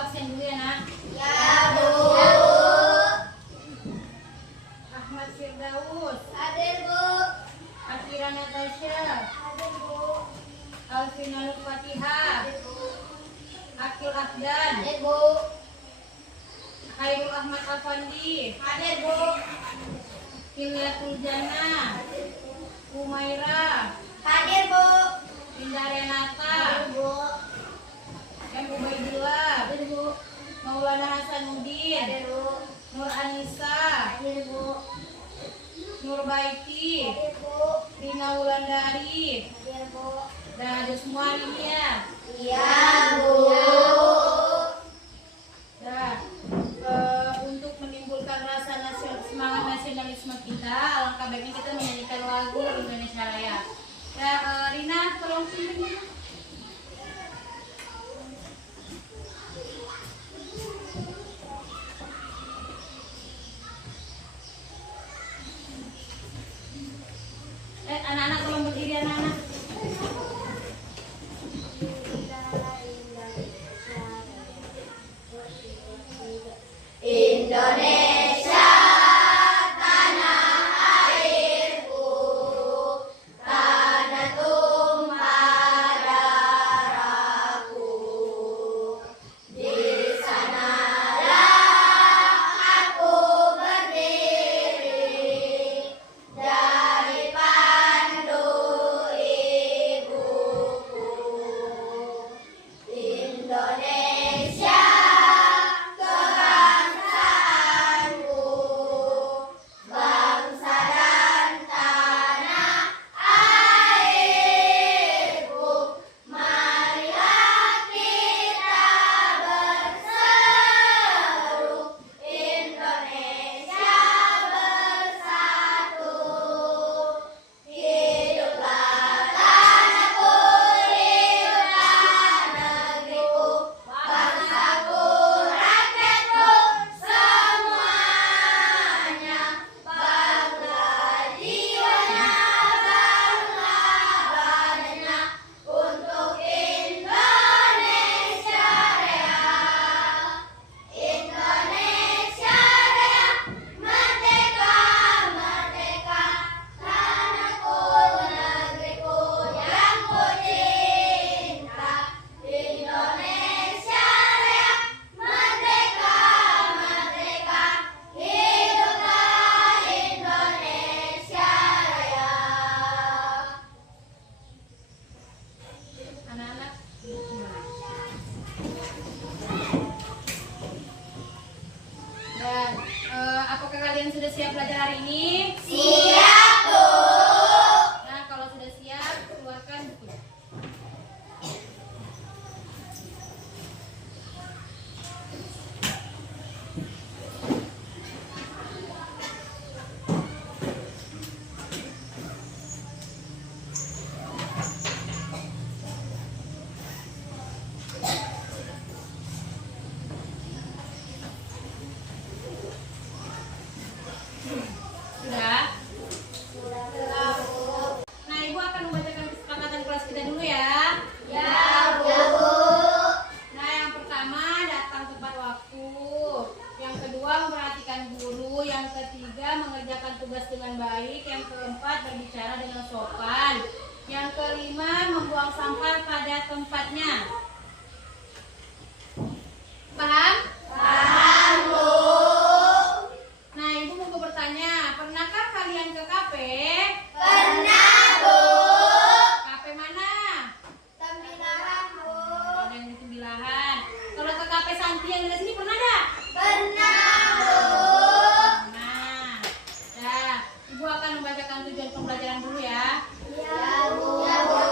absen dulu ya nak. Ya, Bu. Ahmad Firdaus. Hadir, Bu. Akira Natasha. Hadir, Bu. Alvina Nur Fatihah. Hadir, Bu. Akil Afdan. Hadir, Bu. Khairul Ahmad Afandi. Hadir, Bu. Hilyatul Jannah. Umaira. Hadir, Bu. Indah Renata. Hadir, Bu. M. Ubaidillah. Hadir, Bu. Maulana Hasanuddin. Hadir, Bu. Nur Anissa. Hadir, Bu. Nur Baiti. Hadir, Bu. Rina Wulandari. Hadir, Bu. Dan ada semua ini ya. Iya, Bu. Nah, untuk menimbulkan rasa semangat nasionalisme kita, alangkah baiknya kita menyanyikan lagu Indonesia Raya. Ya, Rina, tolong pimpin. Anak-anak tolong berdiri anak-anak. Indonesia, tanah airku, tanah tumpah darahku. Di sanalah aku berdiri, dari pandu ibuku. Indonesia, kebangsaanku, bangsa dan tanah airku. Marilah kita berseru, Indonesia bersatu. Hiduplah tanahku, hiduplah negeriku, bangsaku, rakyatku, semuanya. Bangga jiwanya, bangga badannya, untuk Indonesia Raya. Indonesia Raya, merdeka, merdeka, tanahku, negeriku yang ku cinta. Indonesia Raya, merdeka, merdeka, hiduplah Indonesia Raya. Anak-anak. Dan apakah kalian sudah siap belajar hari ini? Siap, Bu. Nah, kalau sudah siap, keluarkan bukunya. Sudah? Nah, Ibu akan membacakan kesepakatan kelas kita dulu ya. Ya, Bu. Nah, yang pertama datang tepat waktu. Yang kedua memperhatikan guru. Yang ketiga mengerjakan tugas dengan baik. Yang keempat berbicara dengan sopan. Yang kelima membuang sampah pada tempatnya. Paham? Paham, Bu. Nah, Ibu mau bertanya, pernahkah kalian ke kafe? Pernah, Bu. Kafe mana? Tembilahan, Bu. Ada yang di Tembilahan. Kalau ke kafe Santi yang di sini pernah nggak? Pernah, Bu. Nah, dah. Ibu akan membacakan tujuan pembelajaran dulu ya. Ya, Bu. Ya, Bu.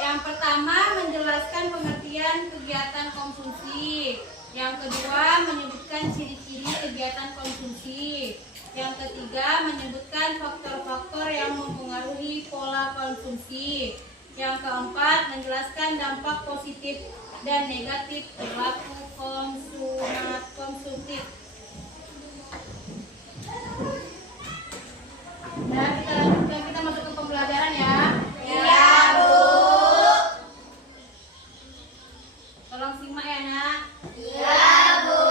Yang pertama menjelaskan pengertian kegiatan konsumsi. Yang kedua menyebutkan ciri-ciri kegiatan konsumsi. Yang ketiga menyebutkan faktor-faktor yang mempengaruhi pola konsumsi. Yang keempat menjelaskan dampak positif dan negatif perilaku konsumtif. Nah, kita lanjutkan, kita masuk ke pembelajaran ya. Ya, Bu. Tolong simak ya, Nak. Iya, Bu.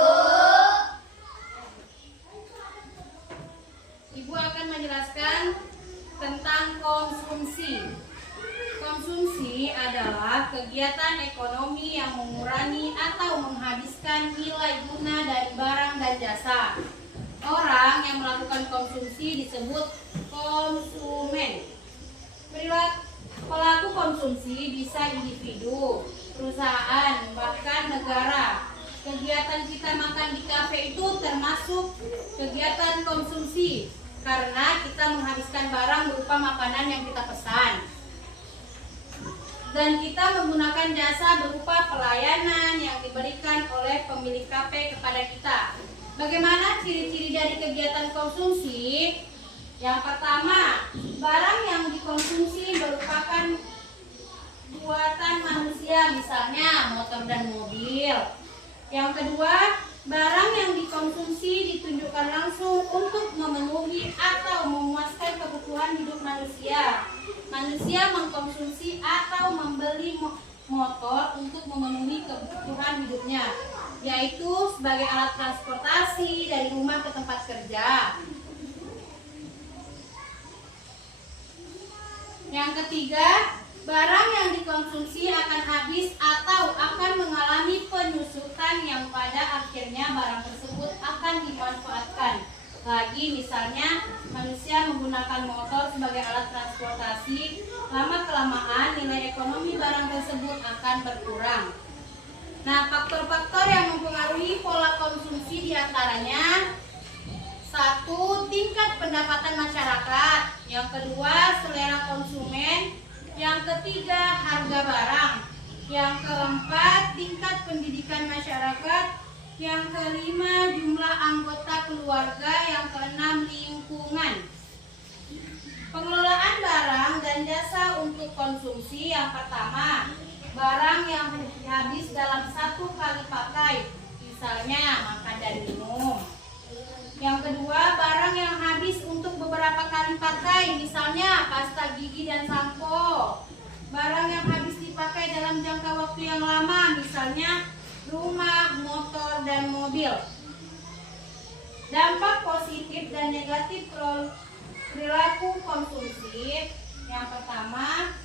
Ibu akan menjelaskan tentang konsumsi. Konsumsi adalah kegiatan ekonomi yang mengurangi atau menghabiskan nilai guna dari barang dan jasa. Orang yang melakukan konsumsi disebut konsumen. Pelaku konsumsi bisa individu, perusahaan, bahkan negara. Kegiatan kita makan di kafe itu termasuk kegiatan konsumsi karena kita menghabiskan barang berupa makanan yang kita pesan. Dan kita menggunakan jasa berupa pelayanan yang diberikan oleh pemilik kafe kepada kita. Bagaimana ciri-ciri dari kegiatan konsumsi? Yang pertama, barang yang dikonsumsi merupakan buatan manusia, misalnya motor dan mobil. Yang kedua, barang yang dikonsumsi ditunjukkan langsung untuk memenuhi atau memuaskan kebutuhan hidup manusia. Manusia mengkonsumsi atau membeli motor untuk memenuhi kebutuhan hidupnya, yaitu sebagai alat transportasi dari rumah ke tempat kerja. Yang ketiga, barang yang dikonsumsi akan habis atau akan mengalami penyusutan yang pada akhirnya barang tersebut akan dimanfaatkan lagi. Misalnya, manusia menggunakan motor sebagai alat transportasi, lama-kelamaan nilai ekonomi barang tersebut akan berkurang. Nah, faktor-faktor yang mempengaruhi pola konsumsi diantaranya: 1. Tingkat pendapatan masyarakat. Yang kedua, selera konsumen. Yang ketiga, harga barang. Yang keempat, tingkat pendidikan masyarakat. Yang kelima, jumlah anggota keluarga. Yang keenam, lingkungan. Pengelolaan barang dan jasa untuk konsumsi. Yang pertama, barang yang habis dalam satu kali pakai, misalnya makan dan minum. Yang kedua, barang yang habis untuk beberapa kali pakai, misalnya pasta gigi dan sampo. Barang yang habis dipakai dalam jangka waktu yang lama, misalnya rumah, motor, dan mobil. Dampak positif dan negatif perilaku konsumsi. Yang pertama,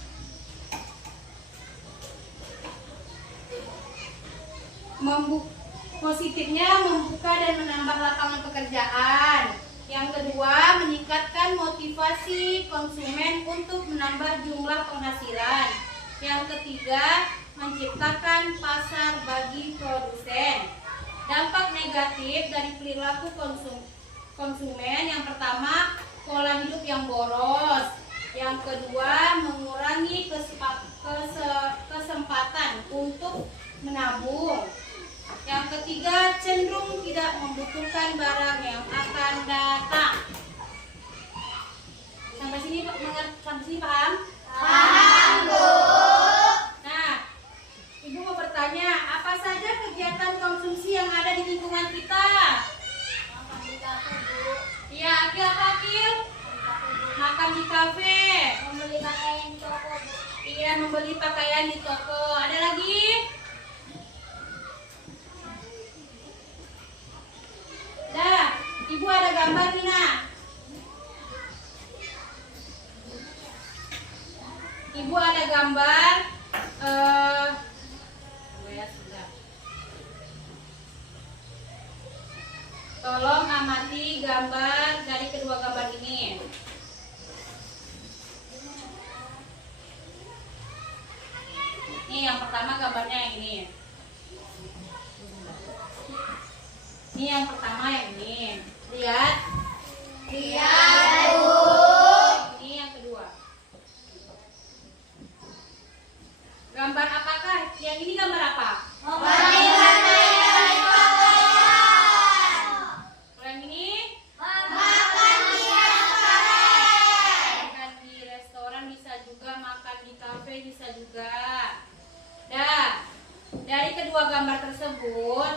positifnya membuka dan menambah lapangan pekerjaan. Yang kedua, meningkatkan motivasi konsumen untuk menambah jumlah penghasilan. Yang ketiga, menciptakan pasar bagi produsen. Dampak negatif dari perilaku konsumen. Yang pertama, pola hidup yang boros. Yang kedua, mengurangi kesempatan untuk menabung. Yang ketiga, cenderung tidak membutuhkan barang yang akan datang. Sampai sini paham? Paham, Bu. Nah, Ibu mau bertanya, apa saja kegiatan konsumsi yang ada di lingkungan kita? Makan di kafe, Bu. Iya, Akil. Makan di kafe. Membeli pakaian di toko, Bu. Iya, membeli pakaian di toko. Ada lagi? Dah, Ibu ada gambar nih, Nak. Ibu ada gambar. Tolong amati gambar dari kedua gambar ini. Ini yang pertama gambarnya yang ini. Ini yang pertama yang ini. Lihat. Lihat, Bu. Ini yang kedua. Gambar apakah? Yang ini gambar apa? Membeli pakaian di pakaian. Yang ini? Makan di restoran. Makan di restoran bisa juga, makan di kafe bisa juga. Dah, dari kedua gambar tersebut,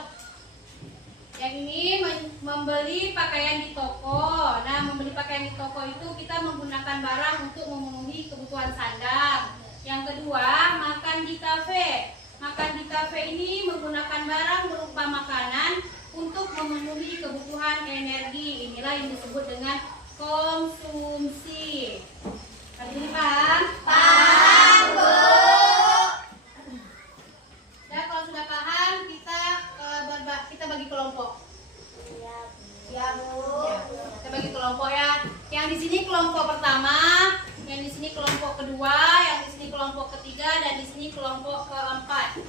yang ini membeli pakaian di toko. Nah, membeli pakaian di toko itu kita menggunakan barang untuk memenuhi kebutuhan sandang. Yang kedua, makan di kafe. Makan di kafe ini menggunakan barang berupa makanan untuk memenuhi kebutuhan energi. Inilah yang disebut dengan konsumsi. Kali ini paham? Paham, Bu. Ya, kalau sudah paham, kita bagi kelompok. Ya, Bu. Ya, kita bagi kelompok ya. Yang di sini kelompok pertama, yang di sini kelompok kedua, yang di sini kelompok ketiga, dan di sini kelompok keempat.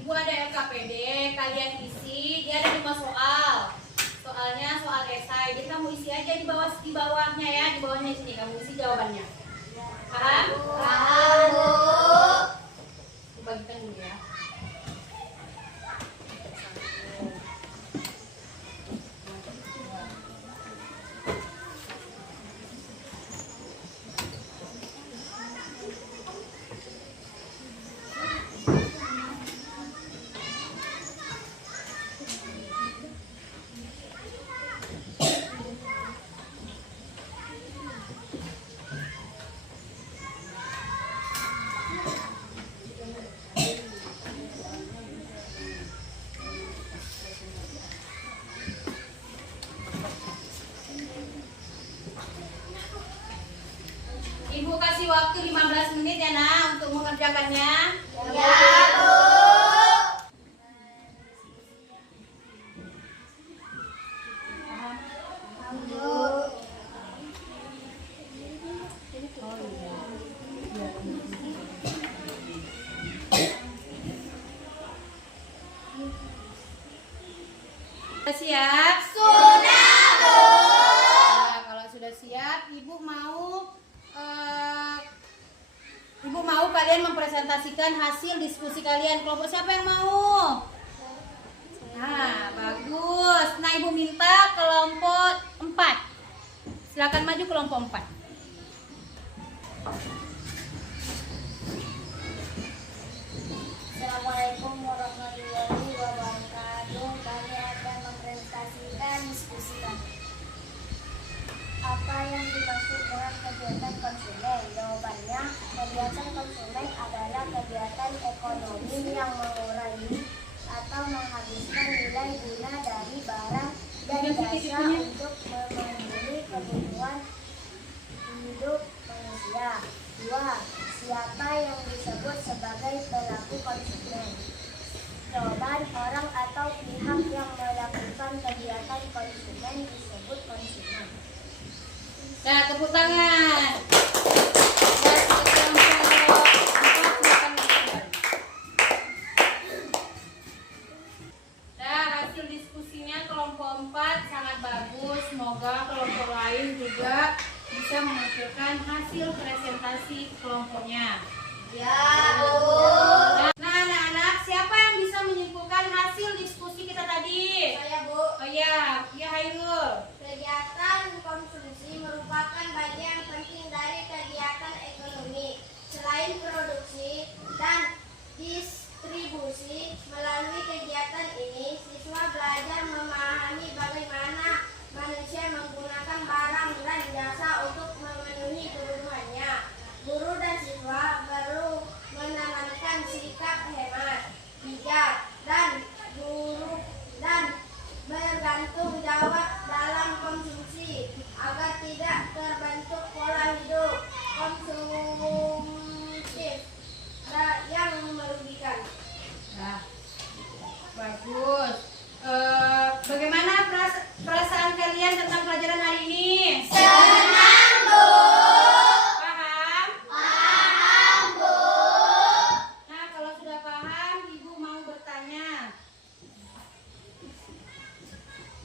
Ibu ada LKPD, kalian isi, dia ada 5 soal. Soalnya soal esai. Jadi kamu isi aja di bawahnya ya, di bawahnya sini kamu isi jawabannya. Paham? Paham, Bu. Dibagikan dulu ya. Ibu kasih waktu 15 menit ya nak untuk mengerjakannya. Ya, Bu. Paham, Bu. Sudah siap? Sudah, Bu. Nah, kalau sudah siap, Ibu mau kalian mempresentasikan hasil diskusi kalian. Kelompok siapa yang mau? Nah, bagus. Nah, Ibu minta kelompok 4. Silakan maju kelompok 4. Assalamualaikum warahmatullahi wabarakatuh. Kami akan mempresentasikan diskusi kami. Apa yang dimaksud dengan kegiatan konsumen? Jawabannya, kegiatan konsumen adalah kegiatan ekonomi yang mengurangi atau menghabiskan nilai guna dari barang dan jasa untuk memenuhi kebutuhan hidup manusia. 2. Siapa yang disebut sebagai pelaku konsumen? Jawaban, orang atau pihak yang melakukan kegiatan konsumen disebut konsumen. Nah, tepuk tangan. Dan untuk kelompok 4 silakan maju. Nah, hasil diskusinya kelompok 4 sangat bagus. Semoga kelompok lain juga bisa menghasilkan hasil presentasi kelompoknya. Ya, Bu. Nah, anak-anak, siapa yang bisa menyimpulkan hasil diskusi kita tadi? Saya, Bu. Oh iya, ya Hairul. Kegiatan konsumsi merupakan bagian penting dari kegiatan ekonomi. Selain produksi dan distribusi, melalui kegiatan ini, siswa belajar memahami bagaimana manusia menggunakan barang dan jasa untuk memenuhi kebutuhannya. Guru dan siswa perlu menanamkan sikap hemat, bijak, dan bergantung jawab dalam konsumsi agar tidak terbentuk pola hidup konsumtif yang merugikan. Nah, bagus. Bagaimana perasaan kalian tentang pelajaran hari ini? Senang, Bu. Paham? Paham, Bu. Nah, kalau sudah paham, Ibu mau bertanya.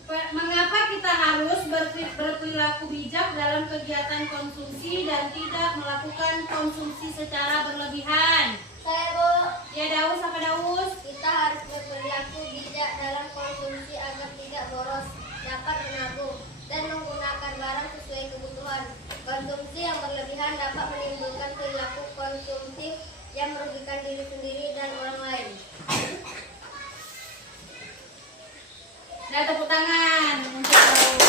Mengapa kita harus berperilaku bijak dalam kegiatan konsumsi dan tidak melakukan konsumsi secara berlebihan? Saya, Bu. Ya, Daus, apa Daus? Kita harus berperilaku bijak dalam konsumsi agar tidak boros, dapat menabung, dan menggunakan barang sesuai kebutuhan. Konsumsi yang berlebihan dapat menimbulkan perilaku konsumtif yang merugikan diri sendiri dan orang lain. Nah, tepuk tangan untuk Daus.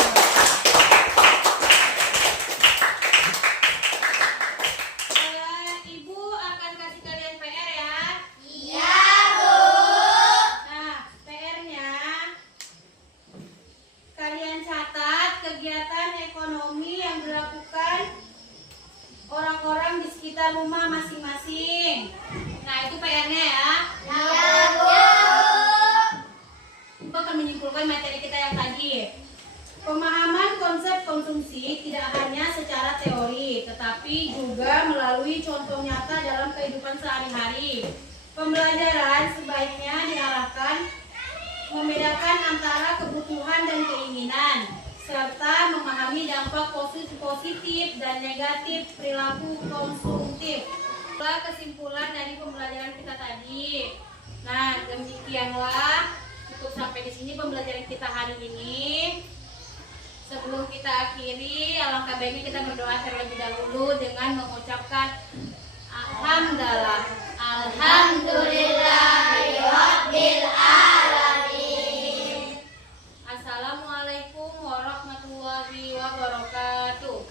rumah masing-masing. Nah, itu PR-nya ya. Iya, Bu. Itu akan menyimpulkan materi kita yang tadi. Pemahaman konsep konsumsi tidak hanya secara teori, tetapi juga melalui contoh nyata dalam kehidupan sehari-hari. Pembelajaran sebaiknya diarahkan membedakan antara kebutuhan dan keinginan, serta memahami dampak positif dan negatif perilaku konsumtif. Itulah kesimpulan dari pembelajaran kita tadi. Nah, demikianlah cukup sampai di sini pembelajaran kita hari ini. Sebelum kita akhiri, alangkah baiknya kita berdoa terlebih dahulu dengan mengucapkan alhamdulillah. Alhamdulillahirabbil alamin. Assalamualaikum warahmatullahi wabarakatuh.